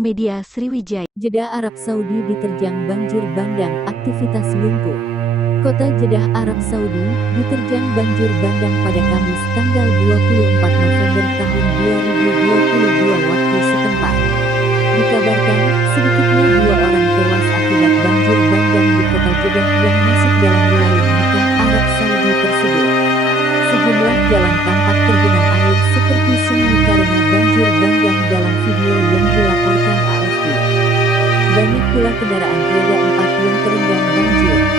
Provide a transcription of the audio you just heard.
Media Sriwijaya. Jeddah Arab Saudi diterjang banjir bandang, aktivitas lumpuh. Kota Jeddah Arab Saudi diterjang banjir bandang pada Kamis tanggal 24 November tahun 2022 waktu setempat. Dikabarkan, sedikitnya 2 orang tewas akibat banjir bandang di kota Jeddah yang masuk dalam wilayah Mekah Arab Saudi tersebut. Sejumlah jalan tampak tergenang air seperti sungai karena banjir bandang dalam video yang dilaporkan AFP. Banyak pula kendaraan roda 4 yang terendam banjir.